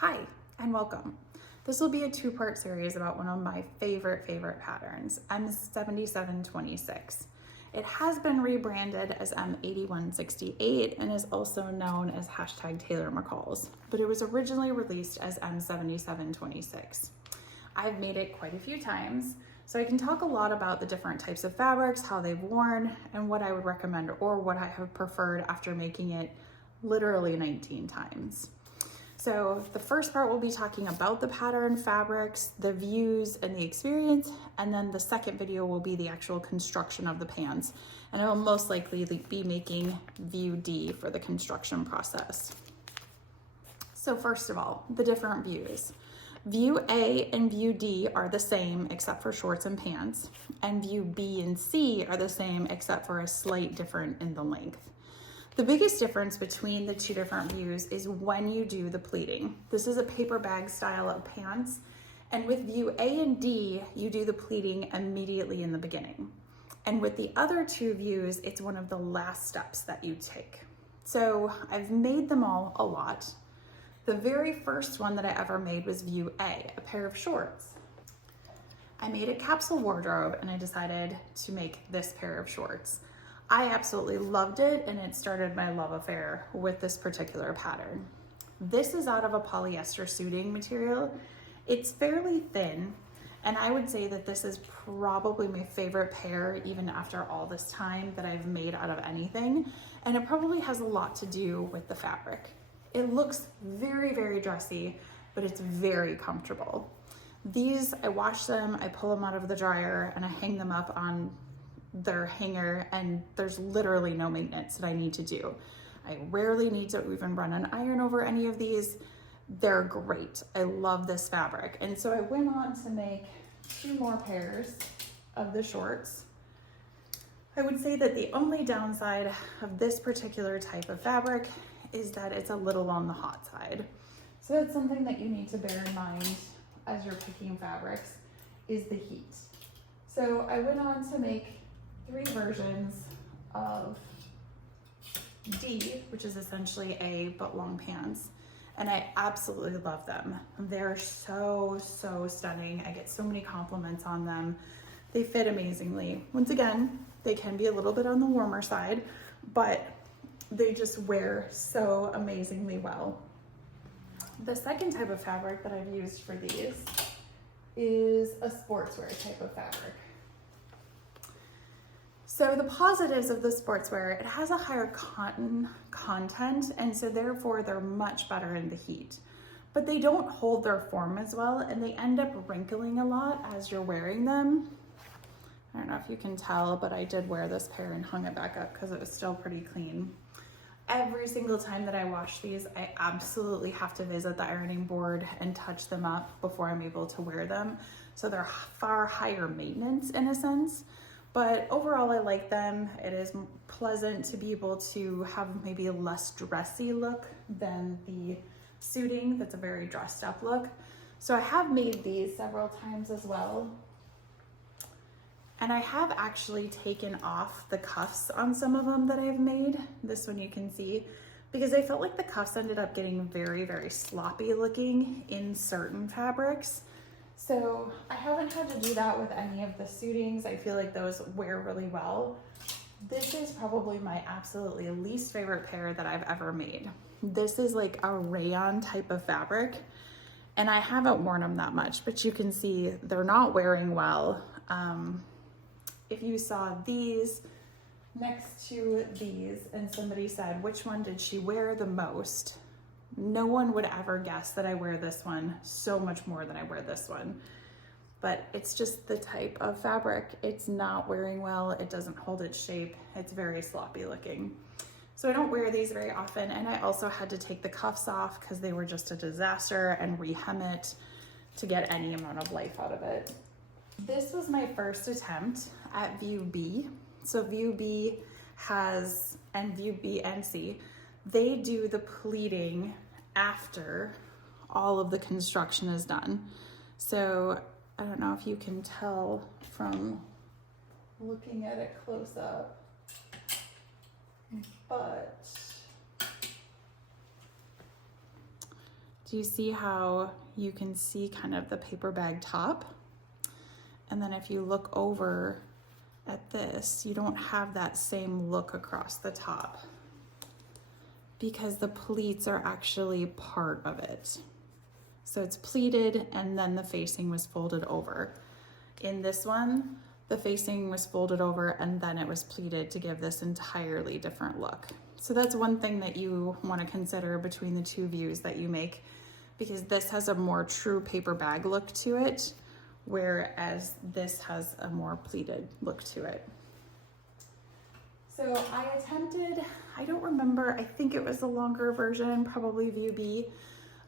Hi, and welcome. This will be a two-part series about one of my favorite patterns, M7726. It has been rebranded as M8168 and is also known as #Taylor McCall's, but it was originally released as M7726. I've made it quite a few times, so I can talk a lot about the different types of fabrics, how they've worn, and what I would recommend or what I have preferred after making it literally 19 times. So the first part we'll be talking about the pattern, fabrics, the views, and the experience, and then the second video will be the actual construction of the pants, and I will most likely be making view D for the construction process. So first of all, the different views. View A and view D are the same except for shorts and pants, and view B and C are the same except for a slight difference in the length. The biggest difference between the two different views is when you do the pleating. This is a paper bag style of pants, and with view A and D, you do the pleating immediately in the beginning. And with the other two views, it's one of the last steps that you take. So I've made them all a lot. The very first one that I ever made was view A, a pair of shorts. I made a capsule wardrobe and I decided to make this pair of shorts. I absolutely loved it, and it started my love affair with this particular pattern. This is out of a polyester suiting material. It's fairly thin, and I would say that this is probably my favorite pair, even after all this time, that I've made out of anything, and it probably has a lot to do with the fabric. It looks very dressy, but it's very comfortable. These, I wash them, I pull them out of the dryer, and I hang them up on their hanger, and there's literally no maintenance that I need to do. I rarely need to even run an iron over any of these. They're great. I love this fabric. And so I went on to make two more pairs of the shorts. I would say that the only downside of this particular type of fabric is that it's a little on the hot side. So that's something that you need to bear in mind as you're picking fabrics, is the heat. So I went on to make 3 versions of D, which is essentially A but long pants, and I absolutely love them. They're so stunning. I get so many compliments on them. They fit amazingly. Once again, they can be a little bit on the warmer side, but they just wear so amazingly well. The second type of fabric that I've used for these is a sportswear type of fabric. So the positives of the sportswear, it has a higher cotton content, and so therefore they're much better in the heat. But they don't hold their form as well, and they end up wrinkling a lot as you're wearing them. I don't know if you can tell, but I did wear this pair and hung it back up because it was still pretty clean. Every single time that I wash these, I absolutely have to visit the ironing board and touch them up before I'm able to wear them. So they're far higher maintenance in a sense. But overall, I like them. It is pleasant to be able to have maybe a less dressy look than the suiting. That's a very dressed up look. So I have made these several times as well. And I have actually taken off the cuffs on some of them that I've made. This one you can see, because I felt like the cuffs ended up getting very sloppy looking in certain fabrics. So I haven't had to do that with any of the suitings. I feel like those wear really well. This is probably my absolutely least favorite pair that I've ever made. This is like a rayon type of fabric, and I haven't worn them that much, but you can see they're not wearing well. If you saw these next to these and somebody said, which one did she wear the most? No one would ever guess that I wear this one so much more than I wear this one. But it's just the type of fabric. It's not wearing well. It doesn't hold its shape. It's very sloppy looking. So I don't wear these very often. And I also had to take the cuffs off because they were just a disaster, and rehem it to get any amount of life out of it. This was my first attempt at view B. So view B has, and view B and C, they do the pleating after all of the construction is done. So I don't know if you can tell from looking at it close up, but Do you see how you can see kind of the paper bag top? And then if you look over at this, you don't have that same look across the top because the pleats are actually part of it. So it's pleated and then the facing was folded over. In this one, the facing was folded over and then it was pleated to give this entirely different look. So that's one thing that you want to consider between the two views that you make, because this has a more true paper bag look to it, whereas this has a more pleated look to it. So I attempted, I don't remember, I think it was a longer version, probably view B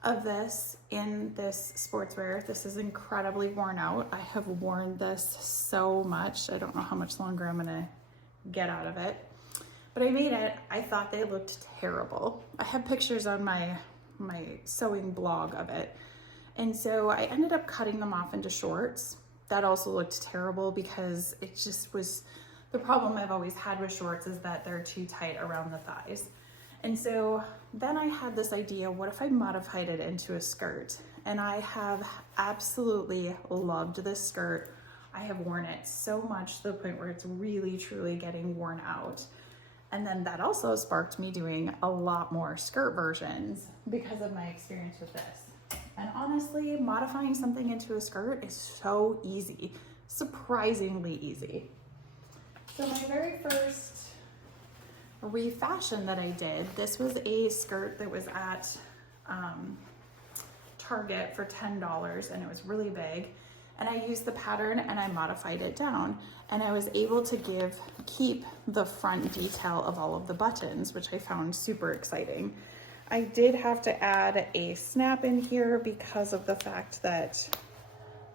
of this in this sportswear. This is incredibly worn out. I have worn this so much. I don't know how much longer I'm gonna get out of it, but I made it. I thought they looked terrible. I have pictures on my sewing blog of it. And so I ended up cutting them off into shorts. That also looked terrible because it just was, the problem I've always had with shorts is that they're too tight around the thighs. And so then I had this idea, what if I modified it into a skirt? And I have absolutely loved this skirt. I have worn it so much to the point where it's really, truly getting worn out. And then that also sparked me doing a lot more skirt versions because of my experience with this. And honestly, modifying something into a skirt is so easy, surprisingly easy. So my very first refashion that I did, this was a skirt that was at Target for $10 and it was really big. And I used the pattern and I modified it down. And I was able to keep the front detail of all of the buttons, which I found super exciting. I did have to add a snap in here because of the fact that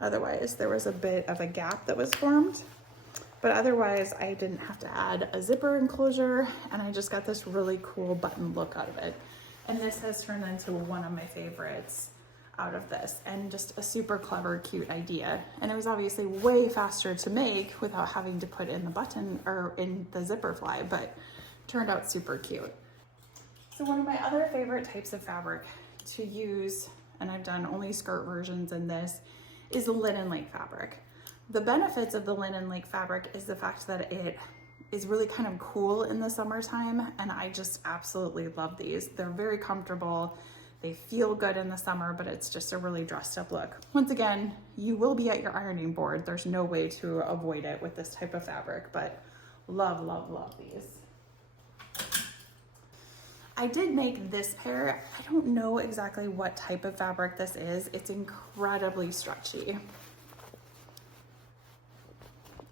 otherwise there was a bit of a gap that was formed. But otherwise I didn't have to add a zipper enclosure and I just got this really cool button look out of it. And this has turned into one of my favorites out of this, and just a super clever, cute idea. And it was obviously way faster to make without having to put in the button or in the zipper fly, but turned out super cute. So one of my other favorite types of fabric to use, and I've done only skirt versions in this, is linen lake fabric. The benefits of the linen lake fabric is the fact that it is really kind of cool in the summertime, and I just absolutely love these. They're very comfortable. They feel good in the summer, but it's just a really dressed up look. Once again, you will be at your ironing board. There's no way to avoid it with this type of fabric, but love, love, love these. I did make this pair. I don't know exactly what type of fabric this is. It's incredibly stretchy.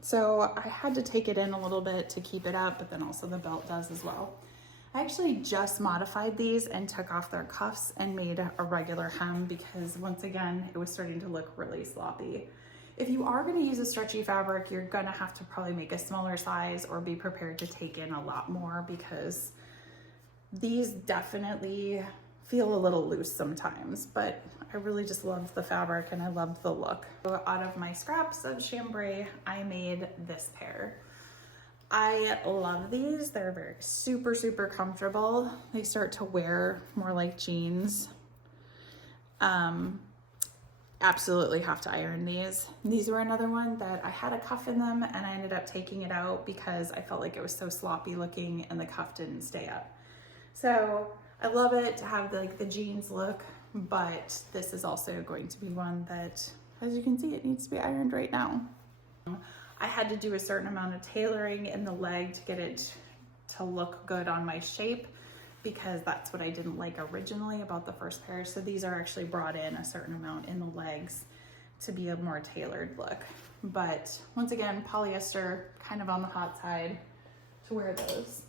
So I had to take it in a little bit to keep it up, but then also the belt does as well. I actually just modified these and took off their cuffs and made a regular hem because once again, it was starting to look really sloppy. If you are gonna use a stretchy fabric, you're gonna have to probably make a smaller size or be prepared to take in a lot more because these definitely feel a little loose sometimes, but I really just loved the fabric and I loved the look. So out of my scraps of chambray, I made this pair. I love these. They're very super, super comfortable. They start to wear more like jeans. Absolutely have to iron these. These were another one that I had a cuff in them and I ended up taking it out because I felt like it was so sloppy looking and the cuff didn't stay up. So I love it to have the jeans look, but this is also going to be one that, as you can see, it needs to be ironed right now. I had to do a certain amount of tailoring in the leg to get it to look good on my shape because that's what I didn't like originally about the first pair. So these are actually brought in a certain amount in the legs to be a more tailored look. But once again, polyester, kind of on the hot side to wear those.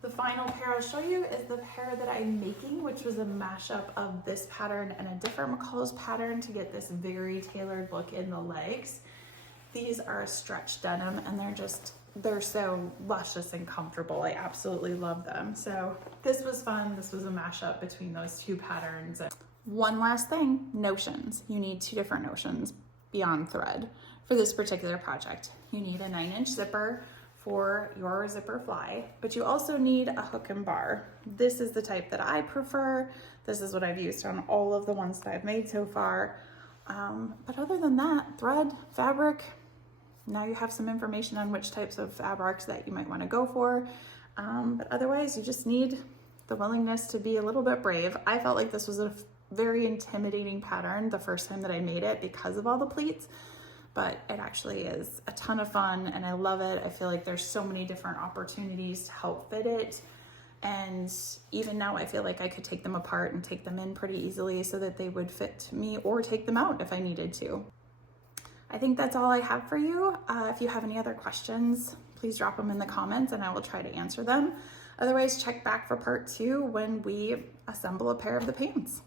The final pair I'll show you is the pair that I'm making, which was a mashup of this pattern and a different McCall's pattern to get this very tailored look in the legs. These are a stretch denim and they're so luscious and comfortable. I absolutely love them. So this was fun. This was a mashup between those two patterns. One last thing, notions. You need two different notions beyond thread for this particular project. You need a 9-inch zipper for your zipper fly, but you also need a hook and bar. This is the type that I prefer. This is what I've used on all of the ones that I've made so far. But other than that, thread, fabric, now you have some information on which types of fabrics that you might want to go for. But otherwise, you just need the willingness to be a little bit brave. I felt like this was a very intimidating pattern the first time that I made it because of all the pleats, but it actually is a ton of fun and I love it. I feel like there's so many different opportunities to help fit it. And even now I feel like I could take them apart and take them in pretty easily so that they would fit me, or take them out if I needed to. I think that's all I have for you. If you have any other questions, please drop them in the comments and I will try to answer them. Otherwise, check back for part 2 when we assemble a pair of the pants.